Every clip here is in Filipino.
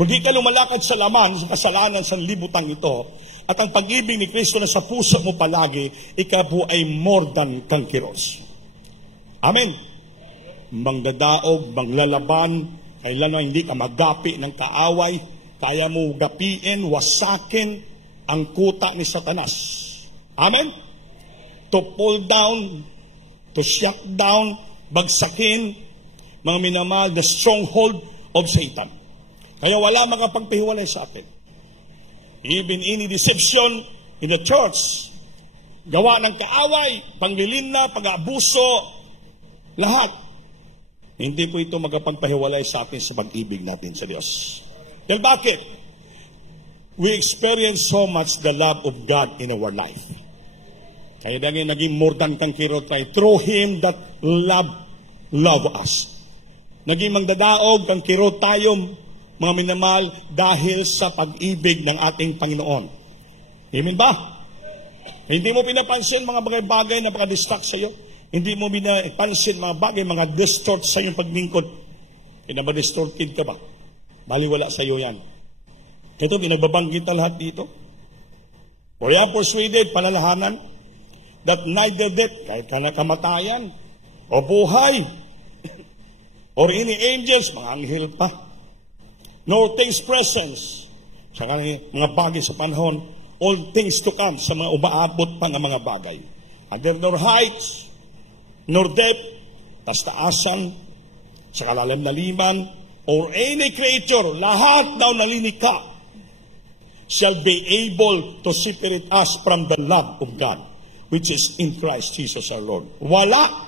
Kundi ka lumalakad sa laman, sa kasalanan sa libutan ito, at ang pag-ibig ni Kristo na sa puso mo palagi, ikaw po ay more than conquerors. Amen. Manggadaog, manglalaban, kailan hindi ka magapi ng kaaway, kaya mo gapiin, wasakin ang kuta ni Satanas. Amen? To pull down, to shut down, bagsakin, mga minamahal, the stronghold of Satan. Kaya wala makapagpahiwalay sa atin. Even any deception in the church, gawa ng kaaway, panglilina, pag-aabuso, lahat. Hindi po ito magpagpahiwalay sa atin sa pag-ibig natin sa Diyos. Dahil bakit? We experience so much the love of God in our life. Kaya naging more than conqueror tayo through Him that love us. Naging magdadaog, conqueror tayo, mga minamahal, dahil sa pag-ibig ng ating Panginoon. Amen ba? Hindi mo pinapansin mga bagay-bagay na paka-distract sa iyo. Hindi mo pinapansin mga bagay, mga distort sa iyong paglingkod. Pinaba-distorted ka ba? Baliwala sa iyo yan. Ito, binagbabanggit na lahat dito. For you are persuaded, palalahanan, that neither death, kahit ka kamatayan, o buhay, or any angels, mga anghel pa, nor things presence, sa mga bagay sa panahon, all things to come, sa mga umaabot pa ng mga bagay. Under nor heights, nor depth, tastaasan, sa kalalim-laliman, or any creature, lahat daw nalinika, shall be able to separate us from the love of God, which is in Christ Jesus our Lord. Wala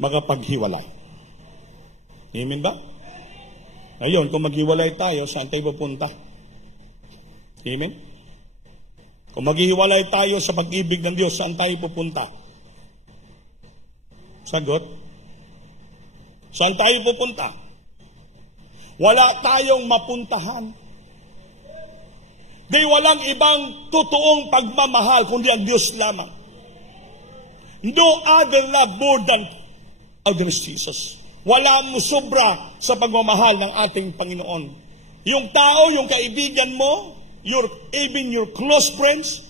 magapaghiwalay. Amen ba? Ngayon, kung maghiwalay tayo, saan tayo pupunta? Amen? Kung maghiwalay tayo sa pag-ibig ng Diyos, saan tayo pupunta? Sagot? Saan tayo pupunta? Wala tayong mapuntahan. Di walang ibang totoong pagmamahal, kundi ang Diyos lamang. No other love more than our Jesus. Wala mo sobra sa pagmamahal ng ating Panginoon. Yung tao, yung kaibigan mo, even your close friends,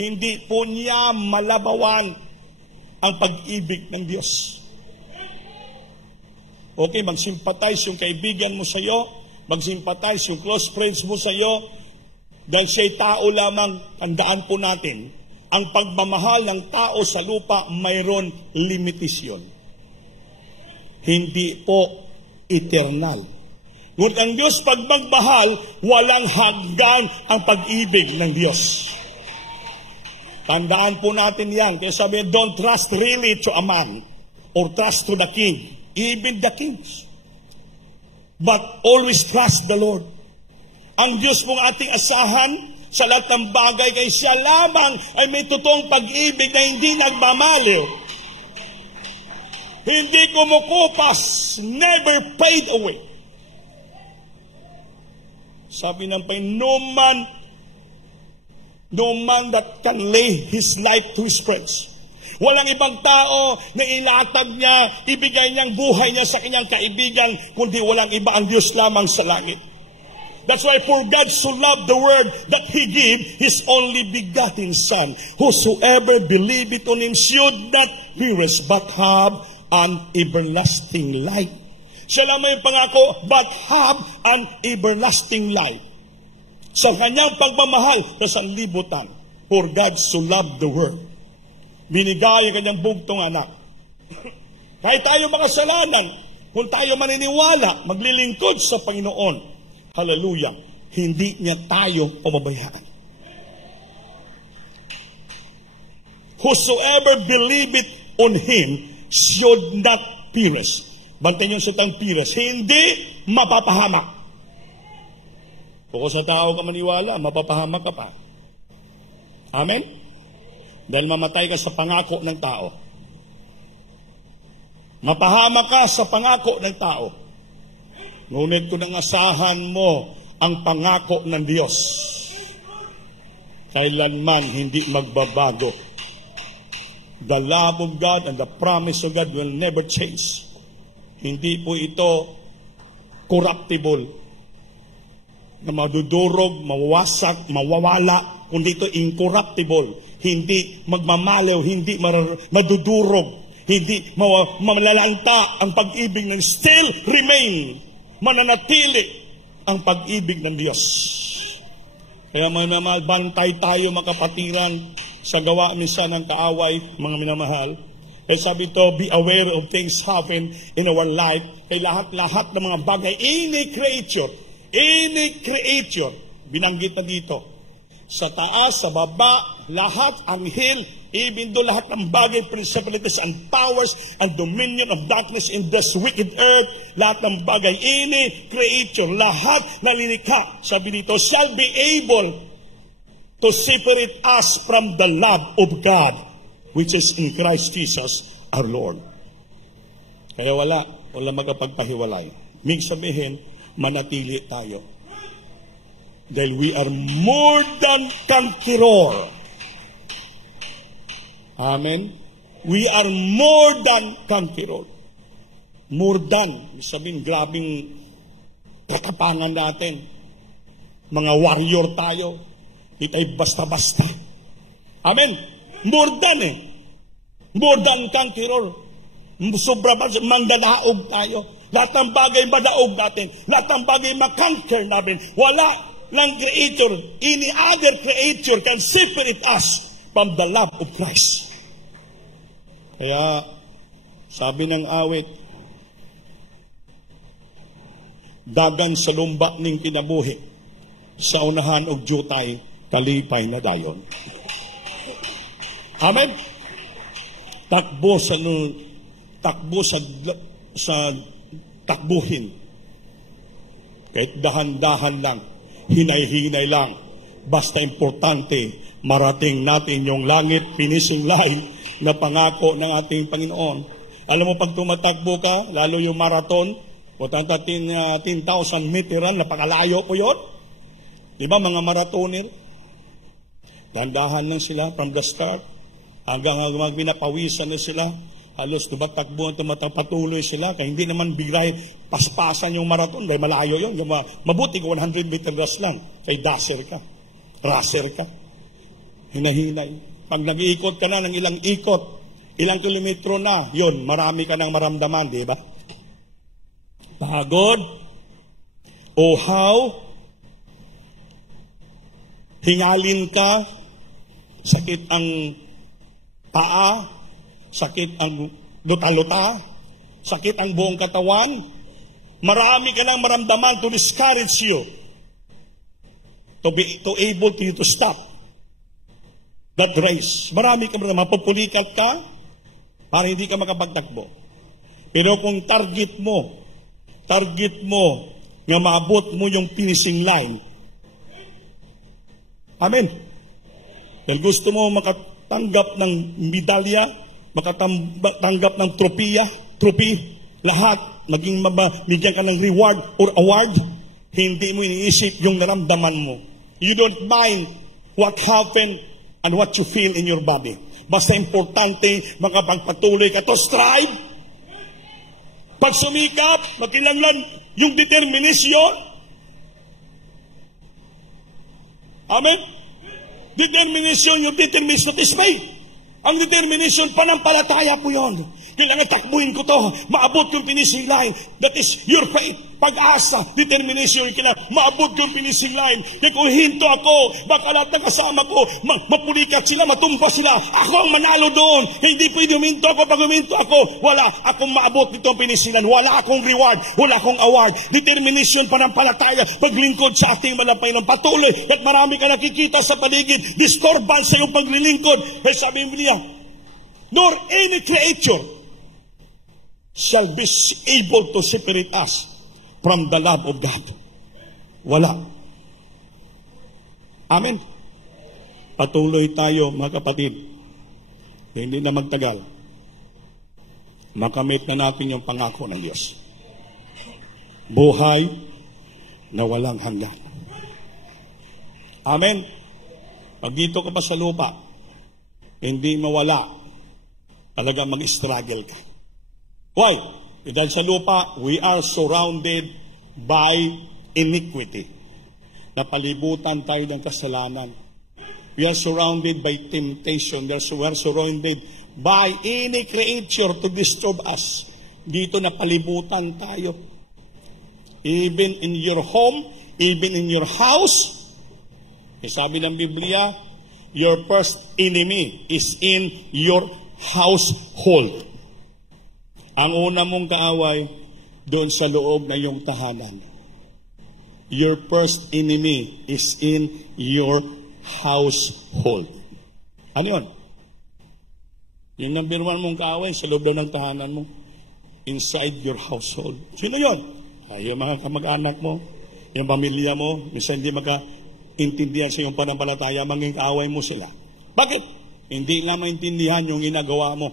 hindi po niya malabawan ang pag-ibig ng Diyos. Okay, mag-sympathize yung kaibigan mo sa iyo, mag-sympathize yung close friends mo sa iyo, dahil siya'y tao lamang, tandaan po natin, ang pagmamahal ng tao sa lupa mayroon limitasyon. Hindi po eternal. Ngunit ang Diyos pag magmahal, walang hanggan ang pag-ibig ng Diyos. Tandaan po natin yan. Kaya sabi, don't trust really to a man or trust to the king, even the kings. But always trust the Lord. Ang Diyos pong ating asahan sa lahat ng bagay, kay siya lamang ay may totoong pag-ibig na hindi nagmamaliw. Hindi kumukupas, never fade away. Sabi ng Panginoon, no man that can lay his life to his friends. Walang ibang tao na ilatag niya, ibigay niyang buhay niya sa kanyang kaibigan, kundi walang iba ang Diyos lamang sa langit. That's why for God so loved the world that He gave His only begotten Son. Whosoever believeth on Him should not perish, but have an everlasting life. Siya lang may pangako, but have an everlasting life. Sa kanyang pagmamahal sa sanlibutan, for God so loved the world. Binigay ang kanyang bugtong anak. Kahit tayo makasalanan, kung tayo maniniwala, maglilingkod sa Panginoon, hallelujah, hindi niya tayo pamabayaan. Whosoever believeth on Him should not perish. Bantayan yung sutang perish. Hindi mapapahamak. Kung sa tao ka maniwala, mapapahamak ka pa. Amen? Dahil mamatay ka sa pangako ng tao. Mapahamak ka sa pangako ng tao. Ngunit kung nangasahan mo ang pangako ng Diyos, kailanman hindi magbabago. The love of God and the promise of God will never change. Hindi po ito corruptible. na madudurog, mawawasak, mawawala, kundi ito incorruptible, hindi magmamalaw, hindi madudurog, hindi malalanta ang pag-ibig ng still remain, mananatili ang pag-ibig ng Diyos. Kaya mga minamahal, bantay tayo makapatiran sa gawa minsan ng kaaway, mga minamahal. Kaya sabi ito, be aware of things happen in our life. Kaya lahat-lahat ng mga bagay, any creature, binanggit na dito, sa taas, sa baba, lahat, anghel, even though lahat ng bagay, principalities and powers and dominion of darkness in this wicked earth, lahat ng bagay, any creature, lahat na linikha, sabi dito, shall be able to separate us from the love of God, which is in Christ Jesus our Lord. Kaya wala magkapagpahiwalay. Ibig sabihin, manatili tayo. Dahil we are more than conqueror. Amen? We are more than conqueror. More than. Sabihin, grabing katapangan natin. Mga warrior tayo. Hindi tayo basta-basta. Amen? More than More than conqueror. Sobra ba, mandadaog tayo. Lahat ng bagay madaog natin. Lahat ng bagay makonquer natin. Wala ng creator, any other creature can separate us from the love of Christ. Kaya, sabi ng awit, dagan sa lumba ning kinabuhi, sa unahan og jutay, kalipay na dayon. Amen? Takbo sa takbuhin. Kahit dahan-dahan lang, hinay-hinay lang. Basta importante, marating natin yung langit, finishing line na pangako ng ating Panginoon. Alam mo, pag tumatakbo ka, lalo yung marathon, o 10,000 meteran, napakalayo po yun. Di ba, mga marathoner? Dahan-dahan lang sila from the start, hanggang pinapawisan na sila, halos tumatakbo, patuloy sila, kaya hindi naman bigray paspasan yung marathon, dahil malayo yun. Mabuti ko 100 meter dash lang, kay racer ka. Hinahinay. Pag nag-iikot ka na ng ilang ikot, ilang kilometro na, yun, marami ka nang maramdaman, di ba? Pagod, uhaw, hingalin ka, sakit ang paa, sakit ang luta-luta, sakit ang buong katawan, marami ka nang maramdaman to discourage you, to able to you to stop that race. Marami ka maramdaman, mapupulikat ka, para hindi ka makapagtakbo. Pero kung target mo, nga maabot mo yung finishing line. Amen. Dahil gusto mo makatanggap ng medalya, makatanggap ng trophy, lahat, bigyan ka ng reward or award, hindi mo iniisip yung naramdaman mo. You don't mind what happened and what you feel in your body. Basta importante, makapagpatuloy ka to strive. Pag sumikap, makinanglan yung determination. Amen? Determination, yung determination is faith. Ang determination, panampalataya po yun. Kailangan takbuhin ko to, maabot yung finishing line. That is your faith. Pag-asa, determination, kailangan maabot yung finishing line. Kaya kung hinto ako, baka lahat ng kasama ko, mapulikat sila, matumpa sila. Ako ang manalo doon. Hindi pwede huminto ako. Pag huminto ako, wala akong maabot dito ang finishing line. Wala akong reward, wala akong award. Determination, panampalataya, paglingkod sa ating malampay ng patuloy. At marami ka nakikita sa paligid, disturbance sa iyong paglilingkod. Kaya sabi niya, nor any creature shall be able to separate us from the love of God. Wala. Amen. Patuloy tayo, mga kapatid. Hindi na magtagal. Makamit na natin yung pangako ng Diyos. Buhay na walang hanggan. Amen. Pag dito ka pa sa lupa, hindi mawala. Talaga mag-struggle ka. Why? Dahil sa lupa, we are surrounded by iniquity. Napalibutan tayo ng kasalanan. We are surrounded by temptation. We are surrounded by any creature to disturb us. Dito napalibutan tayo. Even in your home, even in your house, sabi ng Biblia, your first enemy is in your household. Ang una mong kaaway, doon sa loob na iyong tahanan. Your first enemy is in your household. Ano yun? Yung number one mong kaaway, sa loob ng tahanan mo. Inside your household. Sino yun? Yung mga kamag-anak mo, yung pamilya mo, minsan hindi makaintindihan sa iyong panampalataya, maging kaaway mo sila. Bakit? Hindi lang maintindihan yung ginagawa mo.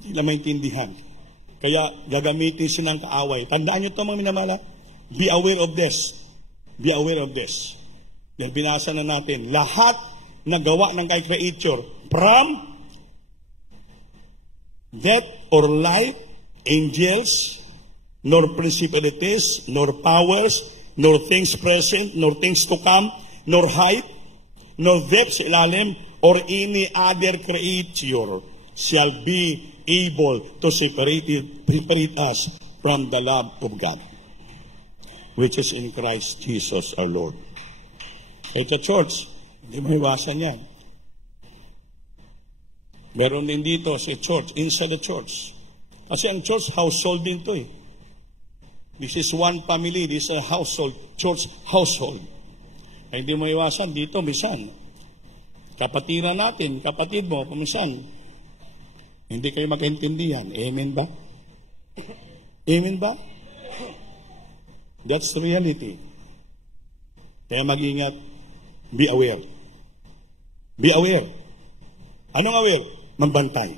Hindi lang maintindihan. Kaya gagamitin silang kaaway. Tandaan nyo ito mga minamala. Be aware of this. Be aware of this. Dahil binasa na natin, lahat na gawa ng kay creature, from death or life, angels, nor principalities, nor powers, nor things present, nor things to come, nor height, nor depth sa ilalim, or any other creature shall be able to separate us from the love of God, which is in Christ Jesus our Lord. At sa church, hindi mo iwasan yan. Meron din dito sa church, inside the church. Kasi ang church, household din to eh. This is one family, this is a household, church household. Ay hindi mo iwasan dito, misan. Kapatiran natin, kapatid mo, kumisan. Hindi kayo makaintindihan. Amen ba? Amen ba? That's reality. Kaya mag-ingat. Be aware. Be aware. Anong aware? Magbantay.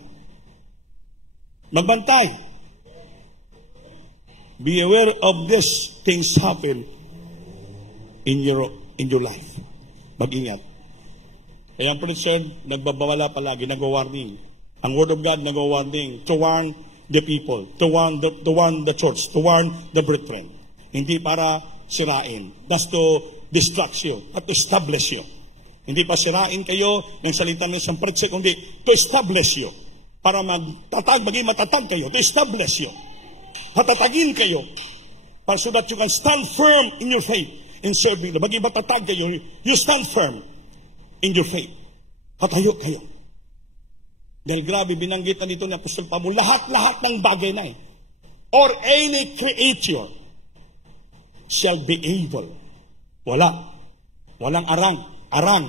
Magbantay. Be aware of these things happen in your life. Mag-ingat. Kaya ang preacher, nagbabawala palagi, nag-warning. Ang Word of God nag-warning to warn the people, to warn the church, to warn the brethren. Hindi para sirain. That's to distract you, at to establish you. Hindi pa sirain kayo ng salita ng isang preacher, kundi to establish you. Para maging matatag kayo, to establish you. Patatagin kayo. Para so that you can stand firm in your faith in serving. Maging matatag kayo, you stand firm in your faith. Patayo kayo. Dahil grabe, binanggit na dito ni Apostol Pablo, lahat-lahat ng bagay na or any creature shall be able. Walang arang,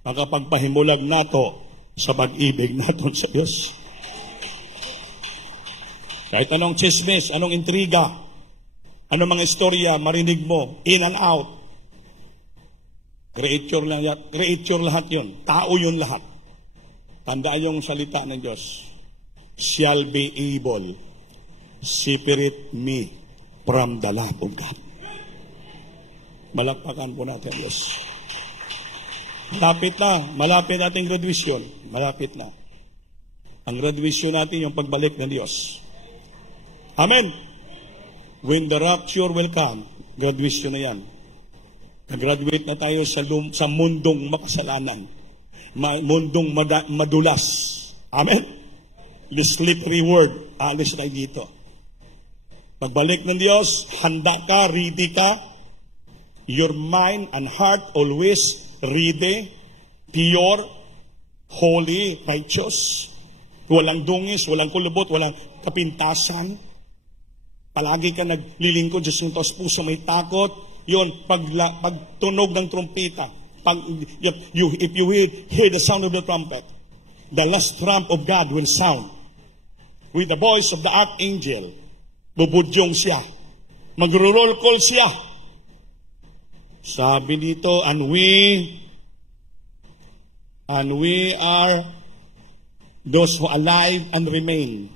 makapagpahimulag nato sa pag-ibig naton sa Diyos. Kahit anong chismis, anong intriga, anong mga istorya, marinig mo, in and out. Creature lahat yun. Tao yun lahat. Tandaan yung salita ng Diyos. Shall be able separate me from the love of God. Malakpakan po natin, Diyos. Malapit natin graduation. Malapit na. Ang graduation natin yung pagbalik ng Diyos. Amen. When the rapture will come, graduation na yan. Nag-graduate na tayo sa mundong makasalanan. Mundong madulas. Amen? The slippery word. Alis tayo dito. Pagbalik ng Diyos, handa ka, ready ka. Your mind and heart always ready, pure, holy, righteous. Walang dungis, walang kulubot, walang kapintasan. Palagi ka naglilingkod sa sintos puso, may takot. Yun, pagtunog ng trumpeta. If you will hear the sound of the trumpet, the last trump of God will sound. With the voice of the archangel, bubudyong siya. Magro-roll call siya. Sabi dito, and we are those who alive and remain.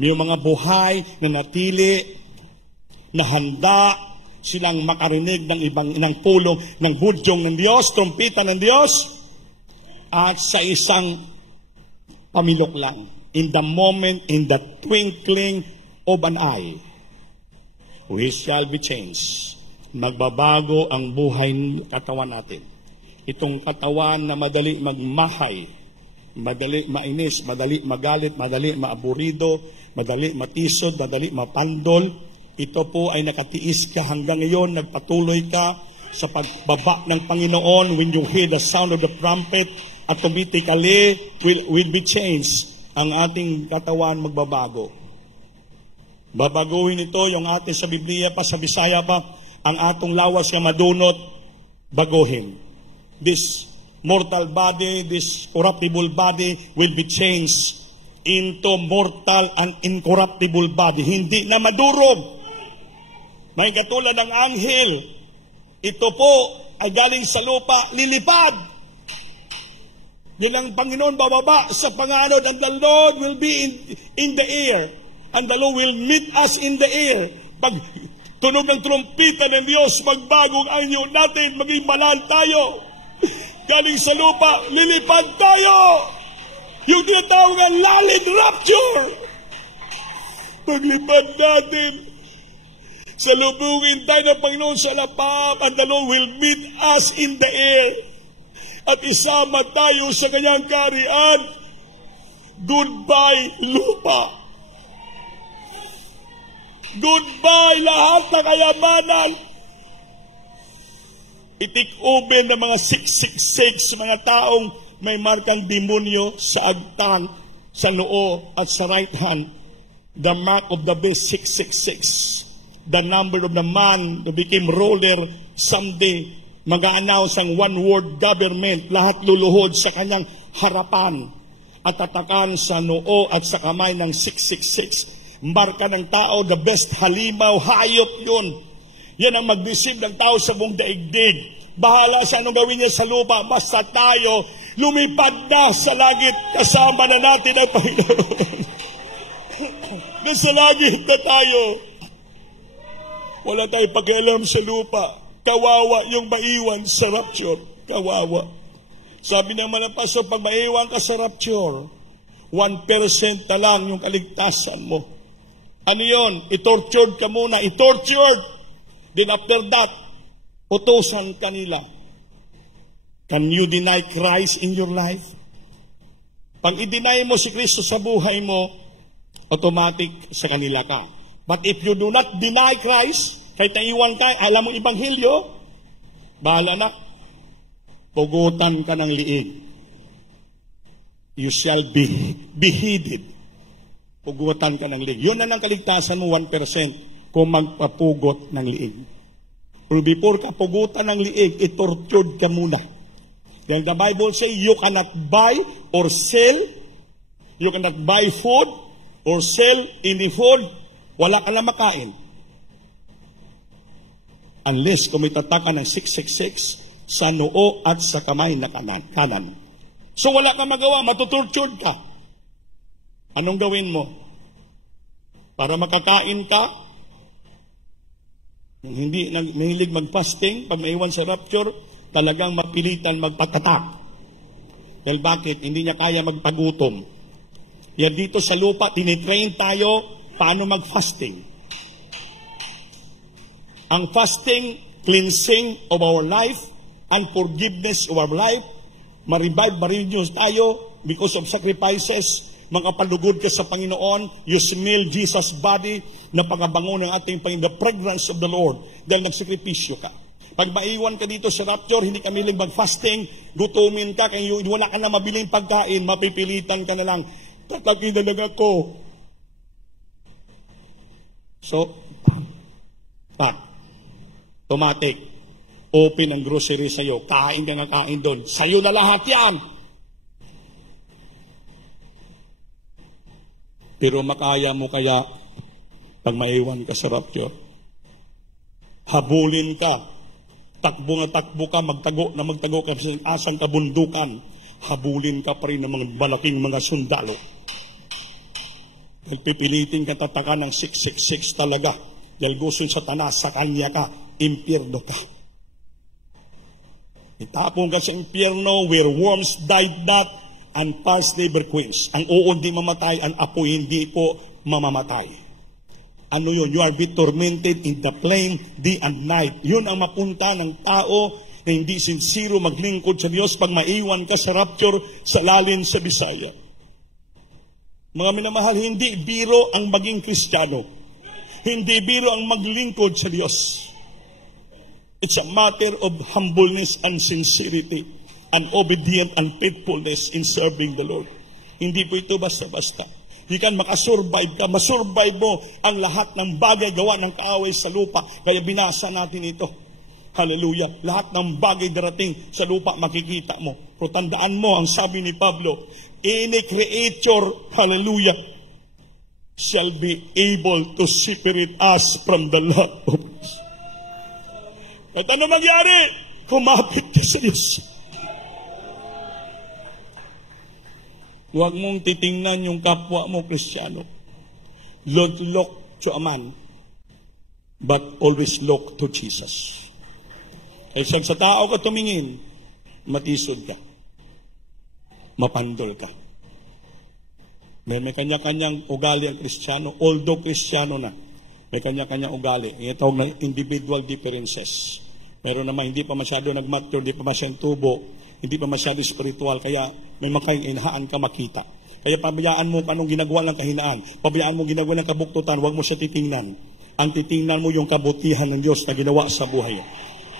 May mga buhay na natili, na handa silang makarinig ng pulong ng budyong ng Diyos, trumpeta ng Diyos, at sa isang pamilok lang. In the moment, in the twinkling of an eye, we shall be changed. magbabago ang buhay ng katawan natin. Itong katawan na madali magmahay, madali mainis, madali magalit, madali maaburido, madali matisod, madali mapandol, ito po ay nakatiis ka hanggang ngayon, nagpatuloy ka sa pagbaba ng Panginoon. When you hear the sound of the trumpet, automatically will be changed. Ang ating katawan magbabago. Babaguhin ito yung atin sa Biblia pa, sa Bisaya pa, ang atong lawas nga madunot, baguhin. This mortal body, this corruptible body will be changed into mortal and incorruptible body. Hindi na madurog. May katulad ng anghel. Ito po ay galing sa lupa, lilipad. Yan ang Panginoon bababa sa panganod, and the Lord will be in the air. And the Lord will meet us in the air. Pag tunog ng trumpita ng Diyos, magbagong anyo natin, maging banal tayo. Galing sa lupa, lilipad tayo. Yung tinatawag ang lalit rapture. Paglipad natin, salubungin tayo ng Panginoon sa lapap, and the Lord will meet us in the air. At isama tayo sa kanyang kaharian. Goodbye, lupa. Goodbye, lahat ng kayamanan. Itik-uben ng mga 666, mga taong may markang demonyo sa agtang, sa noo at sa right hand. The mark of the beast, 666. The number of the man that became ruler someday. Mag-a-announce ang one-world government. Lahat luluhod sa kanyang harapan at tatakan sa noo at sa kamay ng 666. Marka ng tao, the best halimaw, hayop yun. Yan ang mag-deceive ng tao sa buong daigdig. Bahala sa anong gawin niya sa lupa, basta tayo lumipad na sa langit, kasama na natin ang Panginoon. Nasa langit na tayo. Wala tayong pakialam sa lupa. Kawawa yung maiwan sa rapture. Kawawa. Sabi naman ng pastor, pag maiwan ka sa rapture, 1% na lang yung kaligtasan mo. Ano yun? I-tortured ka muna. I-tortured. Then after that, utusan kanila. Can you deny Christ in your life? Pag i-deny mo si Kristo sa buhay mo, automatic sa kanila ka. But if you do not deny Christ, kahit naiwan ka, alam mo Ebanghelyo, bahala na. Pugutan ka ng liig. You shall be beheaded. Pugutan ka ng liig. Yun na lang kaligtasan mo, 1%, kung magpapugot ng liig. Pero before ka pugutan ng liig, itortured ka muna. Then the Bible says, you cannot buy or sell, you cannot buy food or sell any food, wala ka na makain. Unless kung may tataka ng 666 sa noo at sa kamay na kanan. So wala ka magawa, matutortured ka. Anong gawin mo? Para makakain ka, hindi mahilig mag-fasting, pag maiwan sa rapture, talagang mapilitan magpatatak. Dahil bakit? Hindi niya kaya magpagutom. Yan dito sa lupa, tinitrain tayo paano mag-fasting. Ang fasting, cleansing of our life, and forgiveness of our life, ma-revive tayo because of sacrifices. Makapalugod ka sa Panginoon, you smell Jesus' body na pangabango ng ating Panginoon, the fragrance of the Lord, dahil nagsakripisyo ka. Pag maiwan ka dito sa rapture, hindi ka miling mag-fasting, gutumin ka, kaya wala ka na mabiling pagkain, mapipilitan ka na lang, tatagin na lang ako. So, automatic, open ang grocery sa'yo, kain ka nga kain doon, sa'yo na lahat yan. Pero makaya mo kaya pag maiwan ka sa rapture? Habulin ka. Takbo ka, magtago ka sa asang kabundukan. Habulin ka pa rin ng mga malaking mga sundalo. Pipilitin ka tatakan ng 666 talaga. Dahil gusto sa tanas, sa kanya ka, impyerno ka. Itapon ka sa impyerno where worms died not, and fires never quench. Ang uod di mamatay, ang apoy hindi po mamamatay. Ano yun? You are be tormented in the flame day and night. Yun ang mapunta ng tao na hindi sincero maglingkod sa Diyos pag maiwan ka sa rapture sa lalin sa Bisaya. Mga minamahal, hindi biro ang maging Kristiyano. Hindi biro ang maglingkod sa Diyos. It's a matter of humbleness and sincerity and obedience and faithfulness in serving the Lord. Hindi po ito basta-basta. Di kan makasurvive ka, masurvive mo ang lahat ng bagay gawa ng kaaway sa lupa. Kaya binasa natin ito. Hallelujah. Lahat ng bagay darating sa lupa makikita mo. Pero tandaan mo, ang sabi ni Pablo, any creature, hallelujah, shall be able to separate us from the love of us. At ano magyari? Kumapit ka sa Diyos. Huwag mong titingnan yung kapwa mo, Kristiyano. Look to a man, but always look to Jesus. Kaysa sa tao ka tumingin, matisod ka. Mapandol ka. May kanya-kanyang ugali ang Kristiyano, although Kristiyano na, may kanya-kanyang ugali. Ito na individual differences. Meron naman hindi pa masyado nag-mature, hindi pa masyadong tubo, hindi pa masyado spiritual, kaya may makainahaan ka makita. Kaya pabayaan mo anong ginagawa ng kahinaan. Pabayaan mo ginagawa ng kabuktutan, huwag mo siya titingnan. Ang titingnan mo yung kabutihan ng Diyos na ginawa sa buhay.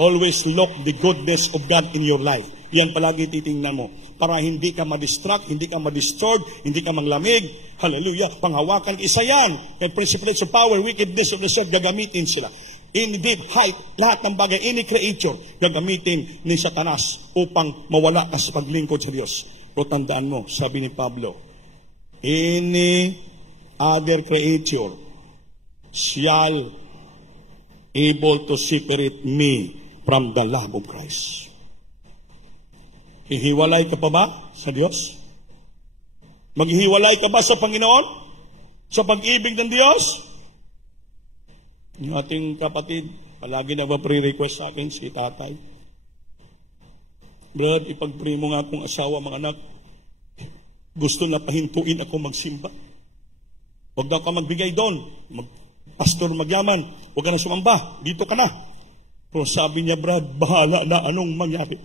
Always look the goodness of God in your life. Yan palagi titingnan mo. Para hindi ka ma-distract, hindi ka ma-disturb, hindi ka manglamig. Hallelujah. Panghawakan, isa yan. May principles of power, wickedness of the sword, gagamitin sila. In deep height, lahat ng bagay, any creature, gagamitin ni Satanas upang mawala ka sa paglingkod sa Diyos. Pero tandaan mo, sabi ni Pablo, any other creature shall able to separate me from the love of Christ. Hihiwalay ka pa ba sa Diyos? Maghihiwalay ka ba sa Panginoon? Sa pag-ibig ng Diyos? Yung ating kapatid, palagi nagpa-pre-request sa akin, si tatay. Brad, ipag-pray mo nga akong asawa, mga anak. Gusto na pahintuin ako magsimba. Huwag daw ka magbigay doon. Pastor magyaman, huwag ka na sumamba. Dito ka na. Pero sabi niya, Brad, bahala na anong mangyari.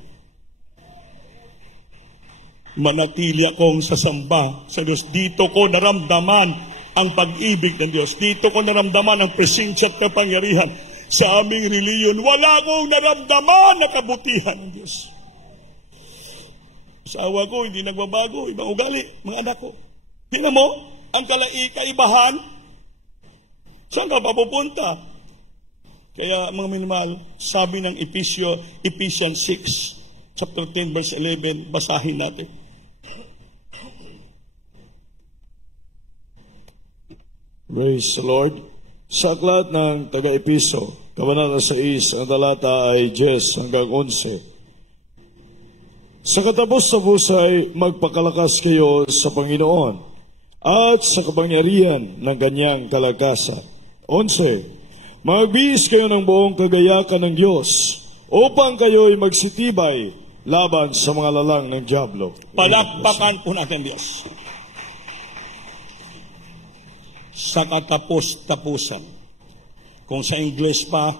Manatili akong sasamba sa Diyos. Dito ko naramdaman ang pag-ibig ng Diyos. Dito ko naramdaman ang presensya at kapangyarihan sa aming reliyon. Wala akong naramdaman na kabutihan ng Diyos. Asawa ko, hindi nagbabago. Ibang ugali, mga anak ko. Tingnan mo, ang kaibahan, saan ka papupunta? Kaya, mga minimahal, sabi ng Ephesians 6, chapter 10, verse 11, basahin natin. Praise the Lord. Sa aklat ng taga-Episo, Kabanata 6, ang talata ay 10 hanggang 11. Sa katapos-tapos ay magpakalakas kayo sa Panginoon at sa kapangyarihan ng kanyang kalakasan. 11. Magbihis kayo ng buong kagayakan ng Diyos upang kayo ay magsitibay laban sa mga lalang ng dyablo. Palakpakan po natin Diyos. Sa katapos-tapusan. Kung sa English pa,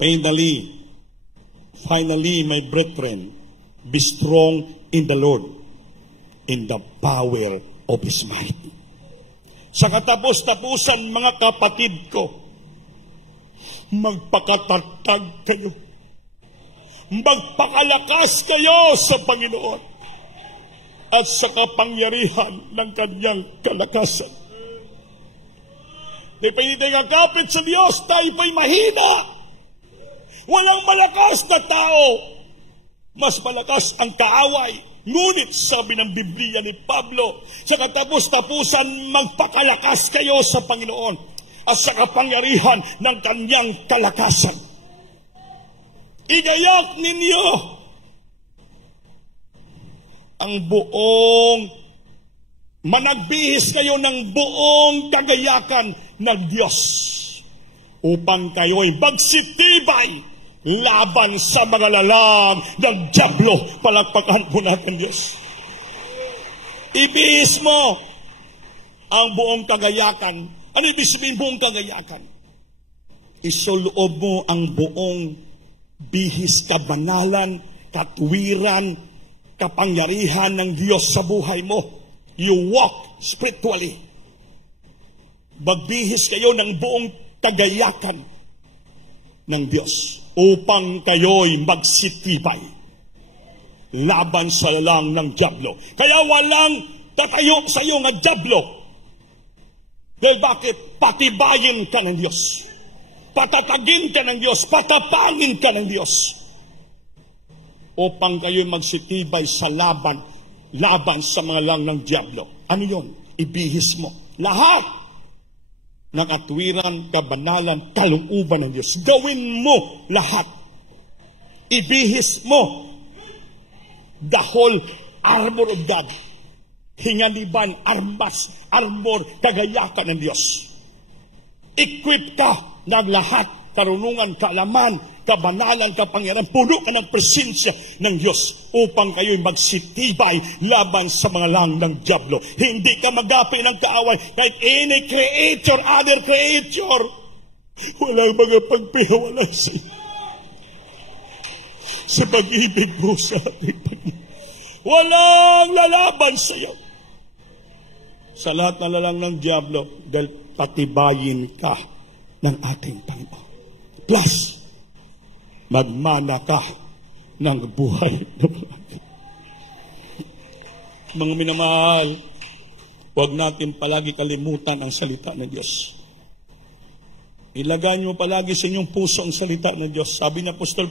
finally, my brethren, be strong in the Lord, in the power of His might. Sa katapos-tapusan, mga kapatid ko, magpakatatag kayo. Magpakalakas kayo sa Panginoon at sa kapangyarihan ng kanyang kalakasan. Di pa hindi nga kapit sa Diyos, tayo pa'y mahina. Walang malakas na tao. Mas malakas ang kaaway. Ngunit, sabi ng Biblia ni Pablo, sa katapos-tapusan, magpakalakas kayo sa Panginoon at sa kapangyarihan ng kanyang kalakasan. Igayak ninyo ang buong, managbihis kayo ng buong kagayakan ng Diyos upang kayo'y magsitibay laban sa mga lalang ng dyablo. Palakpakan po natin Diyos. Ibihis mo ang buong kagayakan. Ano ibig sabihin buong kagayakan? Isuloob mo ang buong bihis, kabanalan, katwiran, kapangyarihan ng Diyos sa buhay mo. You walk spiritually. Magbihis kayo ng buong kagayakan ng Diyos upang kayo'y magsitibay laban sa lang ng dyablo. Kaya walang tatayo sa iyo nga dyablo. Dahil bakit? Patibayin ka ng Diyos. Patatagin ka ng Diyos. Patapangin ka ng Diyos. Upang kayo'y magsitibay sa laban sa mga lang ng dyablo. Ano yun? Ibihis mo. Lahat ng katwiran, kabanalan, kalooban ng Diyos. Gawin mo lahat. Ibihis mo the whole armor of God. Hinganiban, armas, armor, kagayakan ng Diyos. Equip ka ng lahat, karunungan, kaalaman, kabanalan, kapangyarihan, puno ka ng presensya ng Diyos upang kayo'y magsitibay laban sa mga lang ng dyablo. Hindi ka magapi ng kaaway kahit any creator, other creator. Walang mga pagpiwala sa pag-ibig mo sa ating Panginoon. Walang lalaban sa iyo. Sa lahat na lalang ng dyablo, dahil patibayin ka ng ating Panginoon. Plus, magmana ka ng buhay na palagi. Mga minamahal, huwag natin palagi kalimutan ang salita ng Diyos. Ilagay niyo palagi sa inyong puso ang salita ng Diyos. Sabi ni Apostol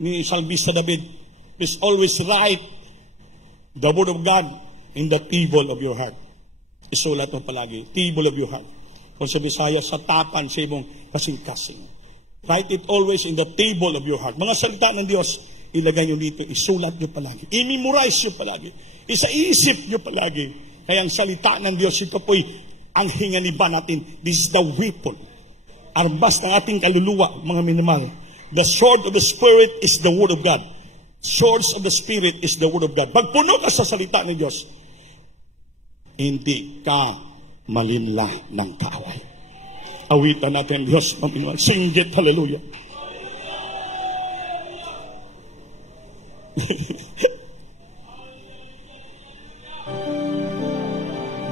ni Salmista David, please always write the word of God in the table of your heart. Isulat mo palagi, table of your heart. Kung sa Bisaya, sa tapan sa imong kasing-kasing. Write it always in the table of your heart. Mga salita ng Diyos, ilagay nyo dito, isulat nyo palagi. I-memorize nyo palagi. Isa-isip nyo palagi. Kaya ang salita ng Diyos, ito po'y ang hinganiba natin. This is the weapon. Armas ng ating kaluluwa, mga minamahal. The sword of the Spirit is the Word of God. Swords of the Spirit is the Word of God. Pagpuno ka sa salita ng Diyos, hindi ka malinla ng kaaway. Awitan natin Diyos, Panginoon. Sing it, hallelujah.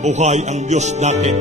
Buhay ang Diyos natin.